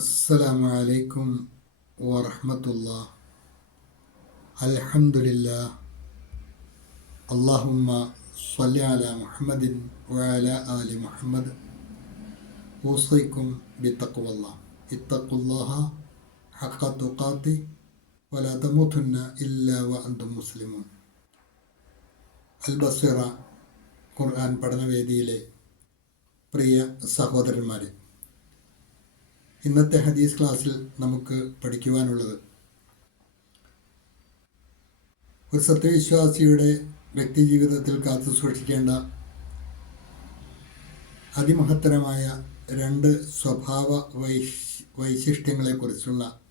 السلام عليكم ورحمة الله الحمد لله اللهم صل على محمد وعلى آل محمد أوصيكم بتقوى الله اتقوا الله حق تقاته ولا تموتن إلا وأنتم مسلمون അൽബസിറ ഖുർആൻ പഠനവേദിയിലെ പ്രിയ സഹോദരന്മാരെ ഇന്നത്തെ ഹദീസ് ക്ലാസ്സിൽ നമുക്ക് പഠിക്കുവാനുള്ളത്. ഒരു സത്യവിശ്വാസിയുടെ വ്യക്തി ജീവിതത്തിൽ കാത്തു സൂക്ഷിക്കേണ്ട അതിമഹത്തരമായ രണ്ട് സ്വഭാവ വൈശ് വൈശിഷ്ട്യങ്ങളെക്കുറിച്ചുള്ള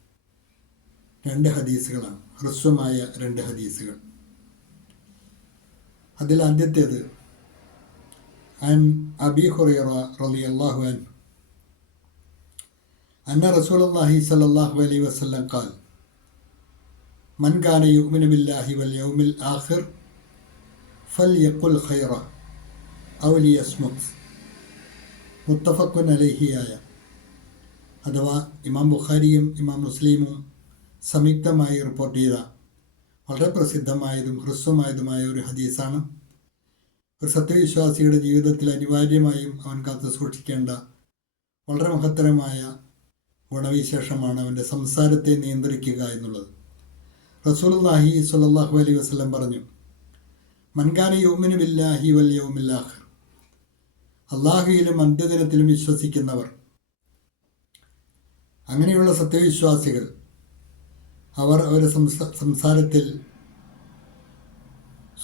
രണ്ട് ഹദീസുകളാണ്. ഹ്രസ്വമായ രണ്ട് ഹദീസുകൾ. അതിൽ ആദ്യത്തേത് അൻ അബി ഹുറൈറ അള്ളാഹു അൻഹു അന്ന റസൂലല്ലാഹി സലാഹു അലൈ വസ്ലം കാൽ മൻകാന യുഗ്മിനുബില്ലാഹി വൽ യൗമിൽ ആഖിർ ഫൽ യക്കുൽ ഖൈറ ഔലി അസ്മുഖ് മുത്തഫക്കുൻ അലഹിയായ അഥവാ ഇമാം ബുഖാരിയും ഇമാം മുസ്ലിമും സംയുക്തമായി റിപ്പോർട്ട് ചെയ്ത വളരെ പ്രസിദ്ധമായതും ഹ്രസ്വമായതുമായ ഒരു ഹദീസാണ്. ഒരു സത്യവിശ്വാസിയുടെ ജീവിതത്തിൽ അനിവാര്യമായും അവൻ കാത്തു സൂക്ഷിക്കേണ്ട വളരെ മഹത്തരമായ ഗുണവിശേഷമാണ് അവന്റെ സംസാരത്തെ നിയന്ത്രിക്കുക എന്നുള്ളത്. റസൂൽഹി സ്വല്ലല്ലാഹു അലൈഹി വസ്ലം പറഞ്ഞു മൻകാന യോമിനു ബില്ലാഹി വൽ യോമില്ലാഹ് അള്ളാഹുയിലും അന്ത്യദിനത്തിലും വിശ്വസിക്കുന്നവർ. അങ്ങനെയുള്ള സത്യവിശ്വാസികൾ അവർ അവരുടെ സംസാ സംസാരത്തിൽ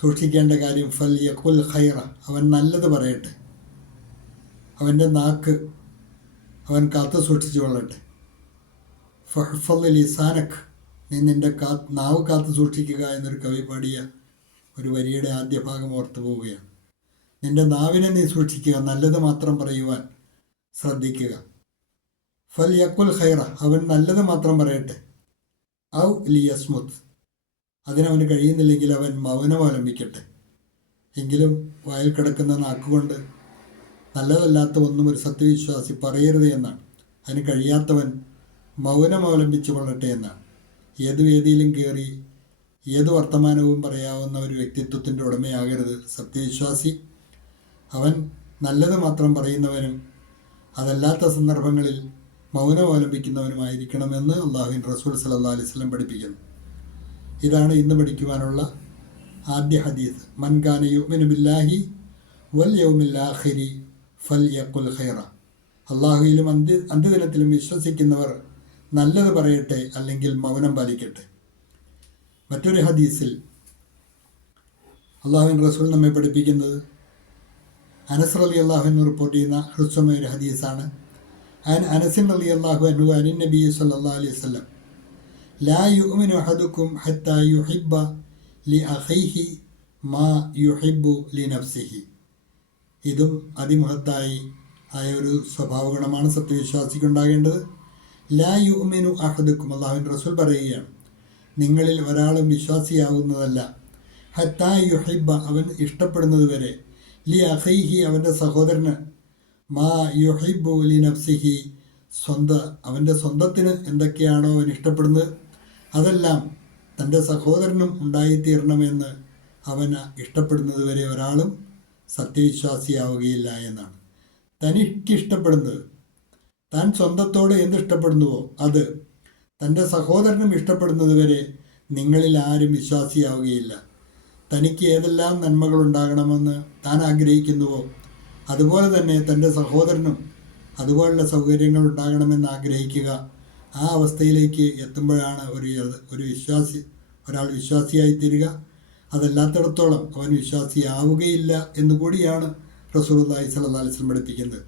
സൂക്ഷിക്കേണ്ട കാര്യം ഫൽ യഖുൽ ഖൈറ. അവൻ നല്ലത് പറയട്ടെ. അവന്റെ നാക്ക് അവൻ കാത്തു സൂക്ഷിച്ചു കൊള്ളട്ടെ. ഫഹ്ഫൽ ലിസാനക് നീ നിന്റെ കാ നാവ് കാത്തു സൂക്ഷിക്കുക എന്നൊരു കവി പാടിയ ഒരു വരിയുടെ ആദ്യ ഭാഗം ഓർത്തു പോവുകയാണ്. നിന്റെ നാവിനെ നീ സൂക്ഷിക്കുക നല്ലത് മാത്രം പറയുവാൻ ശ്രദ്ധിക്കുക. ഫൽ യക്കുൽ ഖൈറ അവൻ നല്ലത് മാത്രം പറയട്ടെ. ഔ ലി ലിയസ്മുത്ത് അതിനവന് കഴിയുന്നില്ലെങ്കിൽ അവൻ മൗനം അവലംബിക്കട്ടെ. എങ്കിലും വായിൽ കിടക്കുന്ന നാക്കുകൊണ്ട് നല്ലതല്ലാത്ത ഒന്നും ഒരു സത്യവിശ്വാസി പറയരുത് എന്നാണ്. അതിന് കഴിയാത്തവൻ മൗനം അവലംബിച്ചു കൊള്ളട്ടെ എന്നാണ്. ഏത് വേദിയിലും കയറി ഏത് വർത്തമാനവും പറയാവുന്ന ഒരു വ്യക്തിത്വത്തിന്റെ ഉടമയാകരുത് സത്യവിശ്വാസി. അവൻ നല്ലത് മാത്രം പറയുന്നവനും അതല്ലാത്ത സന്ദർഭങ്ങളിൽ മൗനം അവലംബിക്കുന്നവനുമായിരിക്കണമെന്ന് അള്ളാഹുൻ റസൂൽ സല്ലാ അലൈഹി സ്വലം പഠിപ്പിക്കുന്നു. ഇതാണ് ഇന്ന് പഠിക്കുവാനുള്ള ആദ്യ ഹദീസ്. മൻകാന യുമിനു ബില്ലാഹി വൽ യൗമില്ലാഹിരി ഫൽ യക്കുൽ ഖൈറ. അള്ളാഹുയിലും അന്ത്യ അന്ത്യദിനത്തിലും വിശ്വസിക്കുന്നവർ നല്ലത് പറയട്ടെ അല്ലെങ്കിൽ മൗനം പാലിക്കട്ടെ. മറ്റൊരു ഹദീസിൽ അള്ളാഹുവിൻ റസൂൽ നമ്മെ പഠിപ്പിക്കുന്നത് അനസ് അലി അള്ളാഹു എന്ന് റിപ്പോർട്ട് ചെയ്യുന്ന ഹൃസ്വമായ ഒരു ഹദീസാണ്. അൻ അനസിൻ അലി അള്ളാഹു അനു അനിൻ നബി സല്ലാ അലൈഹി വല്ലം ലാ ലി അഹൈഹി മാ യുഹിബ്ബു ലി നഫ്സിഹി. ഇതും അതിമഹത്തായി ആയ ഒരു സ്വഭാവഗുണമാണ് സത്യവിശ്വാസിക്കുണ്ടാകേണ്ടത് ലാ യുഅ്മിനു അഹദുക്കും അള്ളാഹുവിൻ റസൂൽ പറയുകയാണ് നിങ്ങളിൽ ഒരാളും വിശ്വാസിയാവുന്നതല്ല. ഹത്താ യുഹിബ്ബ അവൻ ഇഷ്ടപ്പെടുന്നത് വരെ. ലി അഹൈഹി അവന്റെ സഹോദരന്. മാ യുഹിബു ലി നഫ്സിഹി സ്വന്ത അവന്റെ സ്വന്തത്തിന് എന്തൊക്കെയാണോ അവൻ ഇഷ്ടപ്പെടുന്നത്? അതെല്ലാം തന്റെ സഹോദരനും ഉണ്ടായിത്തീരണമെന്ന് അവൻ ഇഷ്ടപ്പെടുന്നത് വരെ ഒരാളും സത്യവിശ്വാസിയാവുകയില്ല എന്നാണ്. തനിക്കിഷ്ടപ്പെടുന്നത് താൻ സ്വന്തത്തോട് എന്തിഷ്ടപ്പെടുന്നുവോ അത് തന്റെ സഹോദരനും ഇഷ്ടപ്പെടുന്നതുവരെ നിങ്ങളിൽ ആരും വിശ്വാസിയാവുകയില്ല. തനിക്ക് ഏതെല്ലാം നന്മകൾ ഉണ്ടാകണമെന്ന് താൻ ആഗ്രഹിക്കുന്നുവോ അതുപോലെ തന്നെ തന്റെ സഹോദരനും അതുപോലുള്ള സൗകര്യങ്ങൾ ഉണ്ടാകണമെന്ന് ആഗ്രഹിക്കുക ആ അവസ്ഥയിലേക്ക് എത്തുമ്പോഴാണ് ഒരു ഒരു വിശ്വാസി ഒരാൾ വിശ്വാസിയായി തീരുക അതല്ലാത്തിടത്തോളം അവൻ വിശ്വാസിയാവുകയില്ല എന്നുകൂടിയാണ് സ്വല്ലല്ലാഹി അലൈഹി വസല്ലം പഠിപ്പിക്കുന്നത്.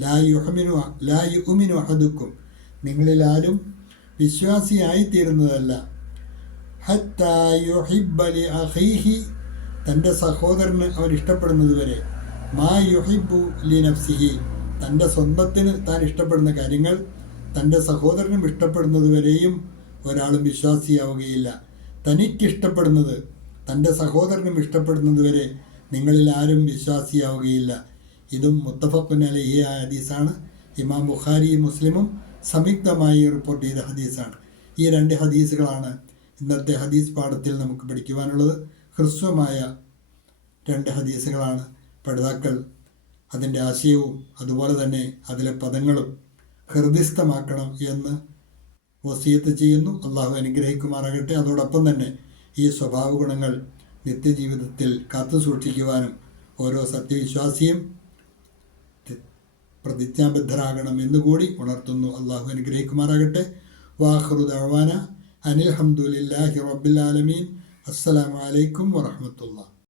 ലാ യുഹമിനു ലാ യുഹമിനു അഹദുക്കും. നിങ്ങളിൽ ആരും വിശ്വാസിയായിത്തീരുന്നതല്ല. ഹത്താ അഹീഹി തന്റെ സഹോദരന് അവൻ ഇഷ്ടപ്പെടുന്നത് വരെ മാ യുഹിബു ലി നഫ്സിഹി. തന്റെ സ്വന്തത്തിന് താൻ ഇഷ്ടപ്പെടുന്ന കാര്യങ്ങൾ തന്റെ സഹോദരനും ഇഷ്ടപ്പെടുന്നത് വരെയും ഒരാളും വിശ്വാസിയാവുകയില്ല. തനിക്കിഷ്ടപ്പെടുന്നത് തന്റെ സഹോദരനും ഇഷ്ടപ്പെടുന്നത് വരെ നിങ്ങളിൽ ആരും വിശ്വാസിയാവുകയില്ല. ഇതും മുത്തഫക്കുൻ ഈ ഹദീസാണ്. ഇമാം ബുഖാരി മുസ്ലിമും സംയുക്തമായി റിപ്പോർട്ട് ചെയ്ത ഹദീസാണ്. ഈ രണ്ട് ഹദീസുകളാണ് ഇന്നത്തെ ഹദീസ് പാഠത്തിൽ നമുക്ക് പഠിക്കുവാനുള്ളത്. ഹ്രസ്വമായ രണ്ട് ഹദീസുകളാണ് പഠിതാക്കൾ അതിന്റെ ആശയവും അതുപോലെ തന്നെ അതിലെ പദങ്ങളും ഹൃദയസ്ഥമാക്കണം എന്ന് വസീയത്ത് ചെയ്യുന്നു. അള്ളാഹു അനുഗ്രഹിക്കുമാറാകട്ടെ. അതോടൊപ്പം തന്നെ ഈ സ്വഭാവ ഗുണങ്ങൾ നിത്യജീവിതത്തിൽ കാത്തു സൂക്ഷിക്കുവാനും ഓരോ സത്യവിശ്വാസിയും പ്രതിജ്ഞാബദ്ധരാകണം എന്നുകൂടി ഉണർത്തുന്നു. അള്ളാഹു അനുഗ്രഹിക്കുമാറാകട്ടെ. വാഹ്റു അനിൽഹമുല്ലാഹി റബ്ബിൽ ആലമീൻ. അസ്സലാമു അലൈക്കും വറഹ്മത്തുള്ളാഹി.